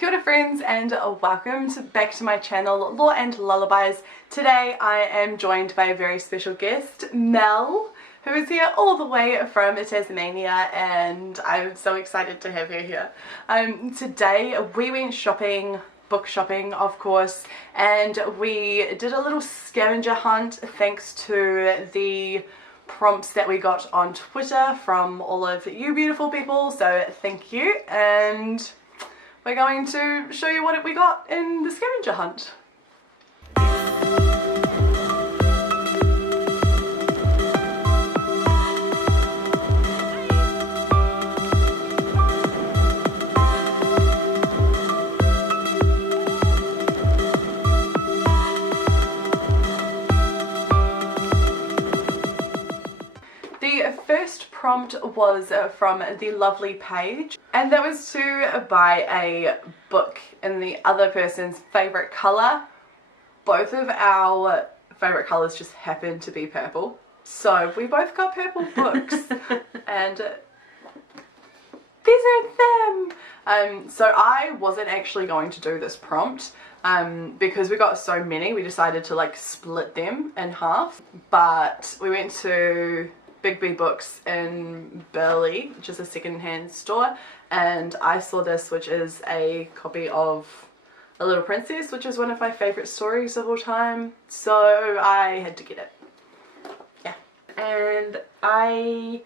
Kia ora friends and welcome back to my channel Lore and Lullabies. Today I am joined by a very special guest, Mel, who is here all the way from Tasmania, and I'm so excited to have her here. Today we went shopping, book shopping of course, and we did a little scavenger hunt thanks to the prompts that we got on Twitter from all of you beautiful people, so thank you. And we're going to show you what we got in the scavenger hunt. The first prompt was from the lovely Paige, and that was to buy a book in the other person's favourite colour. Both of our favourite colours just happened to be purple, so we both got purple books and these are them. So I wasn't actually going to do this prompt because we got so many, we decided to like split them in half, but we went to Big B Books in Burleigh, which is a second-hand store, and I saw this, which is a copy of A Little Princess, which is one of my favourite stories of all time, so I had to get it. Yeah. And I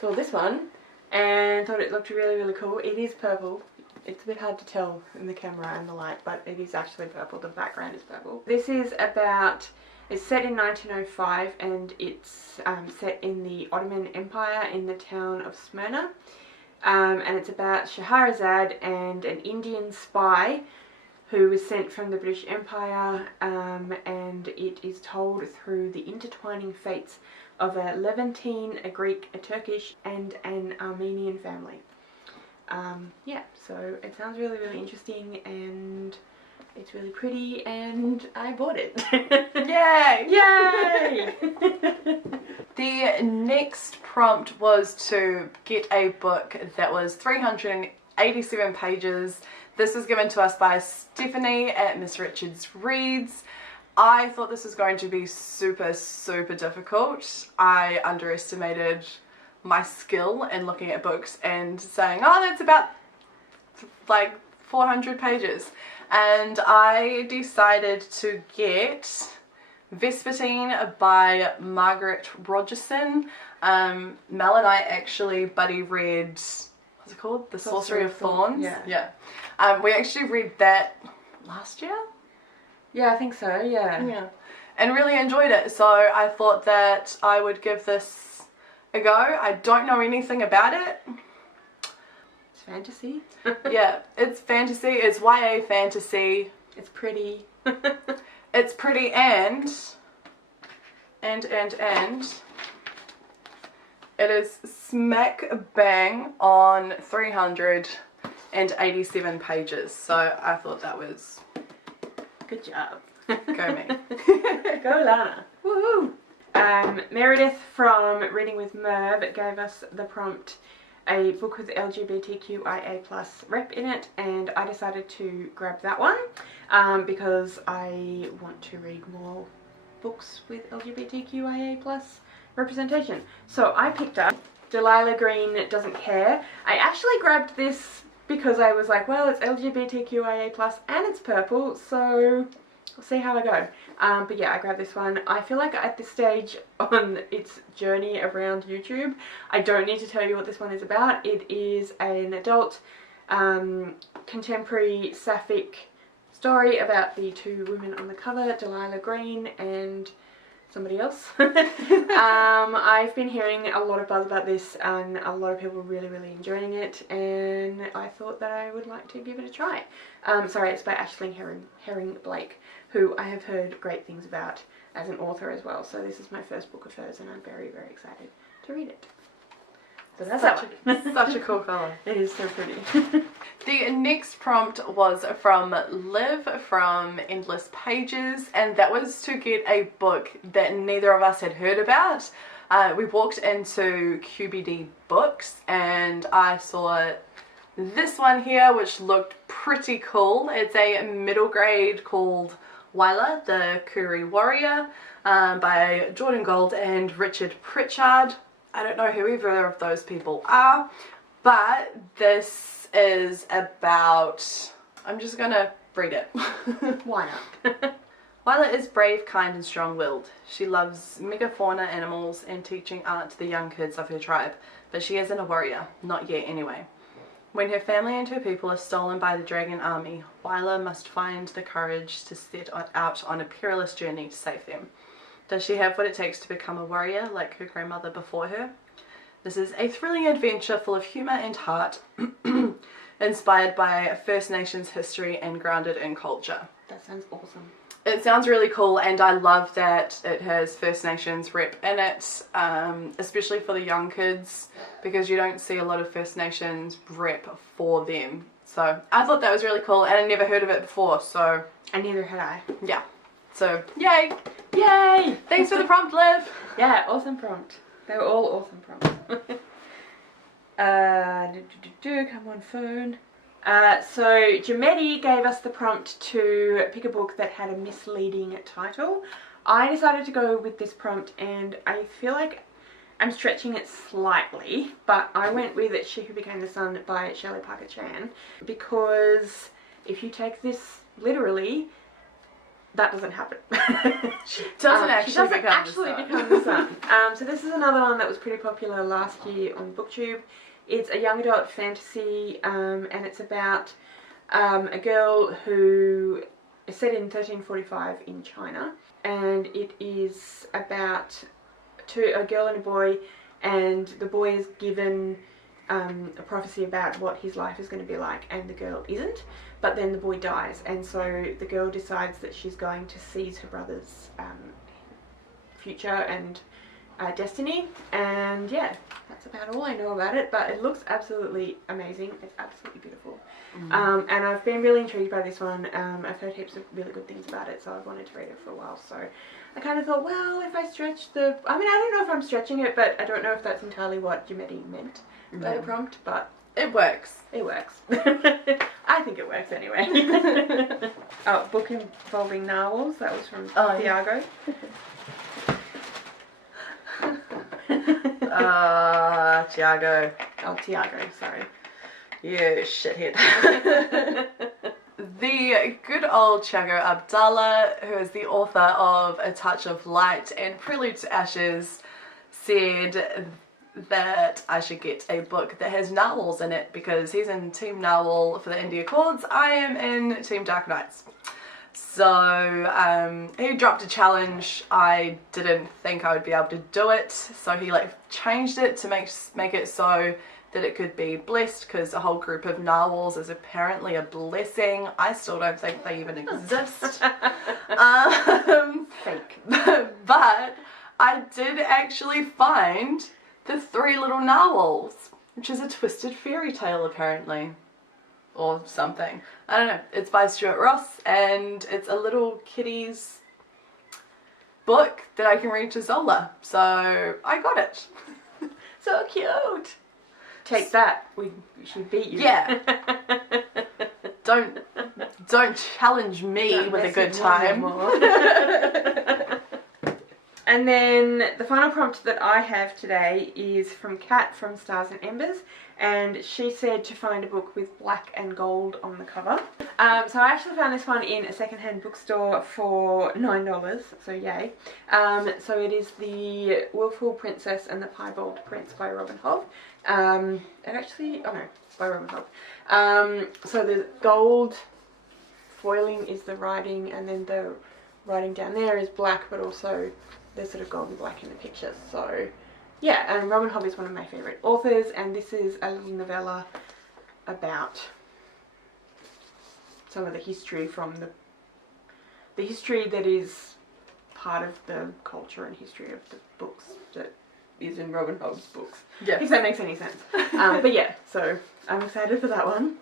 saw this one and thought it looked really cool. It is purple. It's a bit hard to tell in the camera and the light, but it is actually purple. The background is purple. This is about, it's set in 1905 and it's set in the Ottoman Empire in the town of Smyrna. And it's about Scheherazade and an Indian spy who was sent from the British Empire, and it is told through the intertwining fates of a Levantine, a Greek, a Turkish and an Armenian family. Yeah, so it sounds really interesting and it's really pretty and I bought it. Yay! Yay! The next prompt was to get a book that was 387 pages. This was given to us by Stephanie at Miss Richards Reads. I thought this was going to be super difficult. I underestimated my skill in looking at books and saying, oh, that's about like 400 pages. And I decided to get Vespertine by Margaret Rogerson. Mel and I actually buddy read, what's it called? The Sorcery of Thorns? Yeah. We actually read that last year? Yeah, I think so, yeah. And really enjoyed it, so I thought that I would give this a go. I don't know anything about it. It's fantasy. Yeah, it's fantasy, it's YA fantasy. It's pretty. It's pretty and it is smack bang on 387 pages, so I thought that was Good job. go me. Go Lana. Woohoo! Meredith from Reading with Merv gave us the prompt, a book with LGBTQIA+ rep in it, and I decided to grab that one because I want to read more books with LGBTQIA+ representation. So I picked up Delilah Green Doesn't Care. I actually grabbed this because I was like, well, it's LGBTQIA+ and it's purple, so we'll see how I go. But yeah, I grabbed this one. I feel like at this stage on its journey around YouTube, I don't need to tell you what this one is about. It is an adult contemporary sapphic story about the two women on the cover, Delilah Green and somebody else. I've been hearing a lot of buzz about this and a lot of people really enjoying it, and I thought that I would like to give it a try. Sorry, it's by Aisling Herring Blake, who I have heard great things about as an author as well, so this is my first book of hers and I'm very excited to read it. So that's such a cool colour. It is so pretty. The next prompt was from Liv from Endless Pages, and that was to get a book that neither of us had heard about. We walked into QBD Books and I saw this one here, which looked pretty cool. It's a middle grade called Wyler, the Kuri Warrior, by Jordan Gold and Richard Pritchard. I don't know who either of those people are, but this is about, I'm just gonna read it. Why not? Wyler is brave, kind and strong-willed. She loves megafauna animals and teaching art to the young kids of her tribe, but she isn't a warrior, not yet anyway. When her family and her people are stolen by the dragon army, Wyler must find the courage to set out on a perilous journey to save them. Does she have what it takes to become a warrior like her grandmother before her? This is a thrilling adventure full of humour and heart, inspired by First Nations history and grounded in culture. That sounds awesome. It sounds really cool, and I love that it has First Nations rep in it, especially for the young kids, because you don't see a lot of First Nations rep for them. So I thought that was really cool, and I never heard of it before, so... And neither had I. Yeah. So, yay! Yay! Thanks for the prompt, Liv! Yeah, awesome prompt. They were all awesome prompts. Come on, phone. So Jamedi gave us the prompt to pick a book that had a misleading title. I decided to go with this prompt, and I feel like I'm stretching it slightly, but I went with She Who Became the Sun by Shelley Parker Chan, because if you take this literally, that doesn't happen. She doesn't actually become the sun. So this is another one that was pretty popular last year on BookTube. It's a young adult fantasy, and it's about a girl who is set in 1345 in China, and it is about a girl and a boy, and the boy is given a prophecy about what his life is going to be like, and the girl isn't, but then the boy dies, and so the girl decides that she's going to seize her brother's future and destiny, and yeah, that's about all I know about it, but it looks absolutely amazing. It's absolutely beautiful. And I've been really intrigued by this one. I've heard heaps of really good things about it, so I've wanted to read it for a while, so I kind of thought, well, if I stretch I don't know if I'm stretching it, but I don't know if that's entirely what Jamedi meant by the prompt, but it works. It works. I think it works anyway. Oh, book involving narwhals, that was from Thiago. Tiago. Oh, Tiago, sorry. You shithead. The good old Tiago Abdallah, who is the author of A Touch of Light and Prelude to Ashes, said that I should get a book that has narwhals in it, because he's in Team Narwhal for the Indie Accords. I am in Team Dark Knights. So he dropped a challenge. I didn't think I would be able to do it, so he changed it to make it so that it could be blessed, because a whole group of narwhals is apparently a blessing. I still don't think they even exist. Fake. But I did actually find the Three Little Narwhals, which is a twisted fairy tale apparently. Or something. I don't know. It's by Stuart Ross, and it's a little kiddie's book that I can read to Zola. So I got it. So cute. Take that. She beat you. Yeah. Don't challenge me with a good time. And then the final prompt that I have today is from Kat from Stars and Embers, and she said to find a book with black and gold on the cover. So I actually found this one in a secondhand bookstore for $9, so yay. So it is The Willful Princess and the Piebald Prince by Robin Hobb. By Robin Hobb. So the gold foiling is the writing, and then the writing down there is black, but also there's sort of gold and black in the picture. So yeah, and Robin Hobb is one of my favourite authors, and this is a little novella about some of the history from the history that is part of the culture and history of the books that is in Robin Hobb's books. Yeah. If that makes any sense. But yeah, so I'm excited for that one.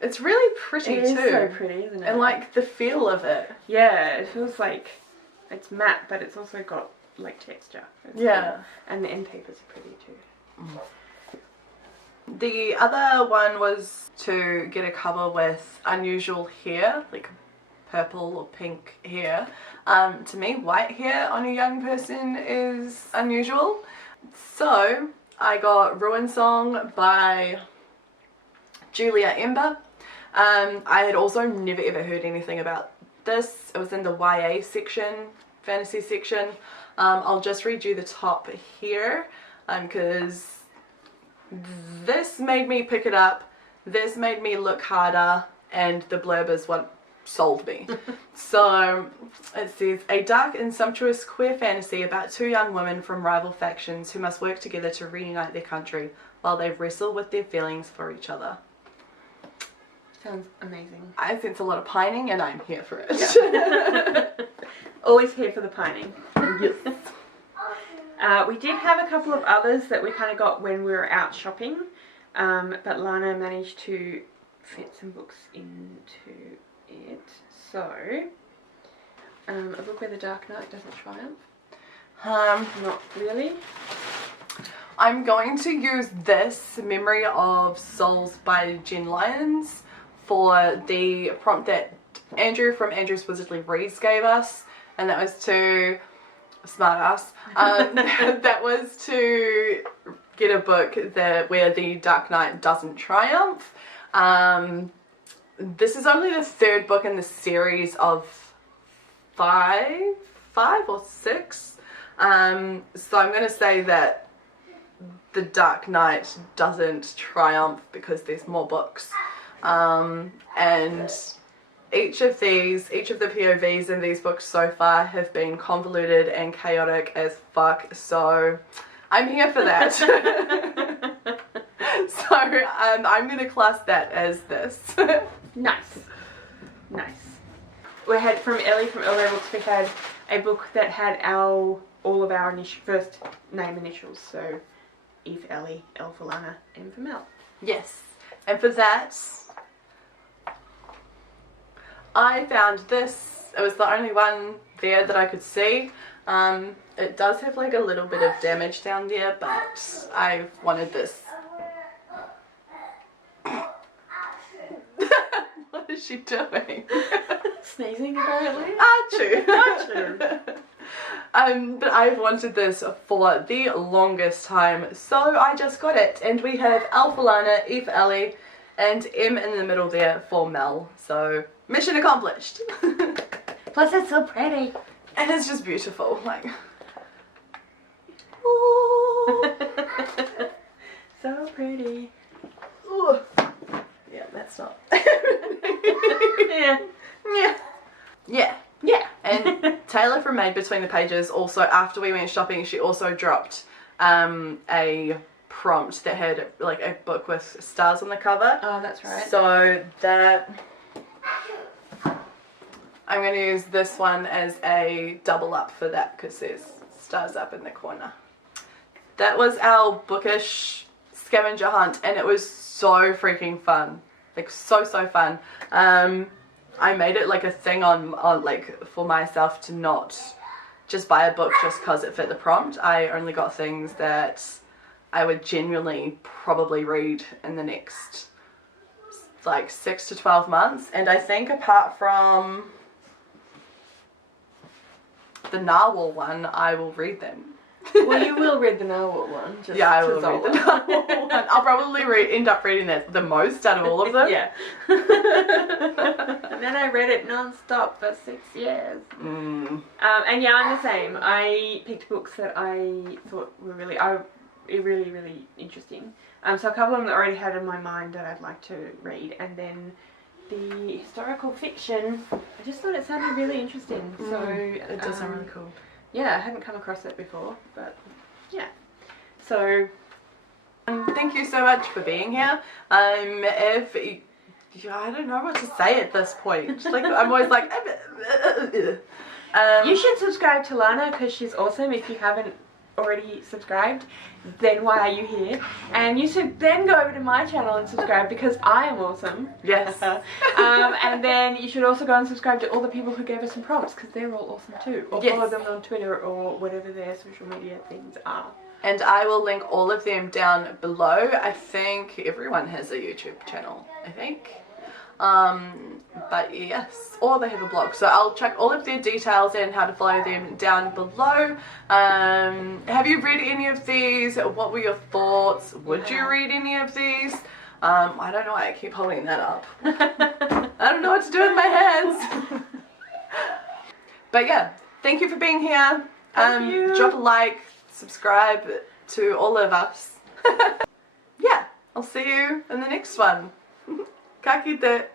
It's really pretty too. It is so pretty, isn't it? And the feel of it. Yeah, it feels like it's matte, but it's also got texture. It's yeah. cool. And the end papers are pretty too. The other one was to get a cover with unusual hair, like purple or pink hair. To me, white hair on a young person is unusual. So I got Ruinsong by Julia Ember. I had also never ever heard anything about this. It was in the YA section, fantasy section. I'll just read you the top here because this made me pick it up, this made me look harder, and the blurb is what sold me. So it says, a dark and sumptuous queer fantasy about two young women from rival factions who must work together to reunite their country while they wrestle with their feelings for each other. Sounds amazing. I sense a lot of pining and I'm here for it. Yeah. Always here for the pining. Yes. We did have a couple of others that we kind of got when we were out shopping, but Lana managed to fit some books into it. So, a book where the Dark Knight doesn't triumph. Not really. I'm going to use this, Memory of Souls by Jen Lyons, for the prompt that Andrew from Andrew's Wizardly Reads gave us, and that was to smartass. That was to get a book where the Dark Knight doesn't triumph. This is only the third book in the series of five or six. So I'm going to say that the Dark Knight doesn't triumph because there's more books. And each of the POVs in these books so far have been convoluted and chaotic as fuck, so I'm here for that. So I'm going to class that as this. Nice. We had from Ellie from Ellie Books, we had a book that had all of our first name initials, so E for Ellie, L for Lana, M for Mel. Yes, and for that I found this. It was the only one there that I could see. It does have like a little bit of damage down there, but I wanted this. What is she doing? Sneezing apparently. Achoo. But I've wanted this for the longest time, so I just got it. And we have L for Lana, E for Ellie, and M in the middle there for Mel. So mission accomplished. Plus it's so pretty. And it's just beautiful, like. Ooh. So pretty. Ooh. Yeah, that's not. Yeah. And Taylor from Made Between the Pages also, after we went shopping, she also dropped a prompt that had like a book with stars on the cover. Oh, that's right. So that I'm going to use this one as a double up for that because there's stars up in the corner. That was our bookish scavenger hunt, and it was so freaking fun. Like so fun. I made it like a thing on like for myself to not just buy a book just because it fit the prompt. I only got things that I would genuinely probably read in the next like 6 to 12 months. And I think apart from the Narwhal one, I will read them. Well, you will read the Narwhal one. Just yeah, I will read the Narwhal one. I'll probably end up reading that the most out of all of them. Yeah. And then I read it non-stop for 6 years. And yeah, I'm the same. I picked books that I thought were really interesting. So a couple of them that I already had in my mind that I'd like to read, and then the historical fiction, I just thought it sounded really interesting. So it does sound really cool. Yeah, I hadn't come across it before, but yeah. So thank you so much for being here. If I don't know what to say at this point. Like I'm always like. You should subscribe to Lana because she's awesome. If you haven't already subscribed, then why are you here? And you should then go over to my channel and subscribe because I am awesome. Yes. And then you should also go and subscribe to all the people who gave us some prompts because they're all awesome too. Or follow them on Twitter or whatever their social media things are. and I will link all of them down below. I think everyone has a YouTube channel, I think. But yes, or they have a blog, so I'll check all of their details and how to follow them down below. Have you read any of these? What were your thoughts? Would you read any of these? I don't know why I keep holding that up. I don't know what to do with my hands. But yeah, thank you for being here. Thank you. Drop a like, subscribe to all of us. Yeah, I'll see you in the next one. Ka kite.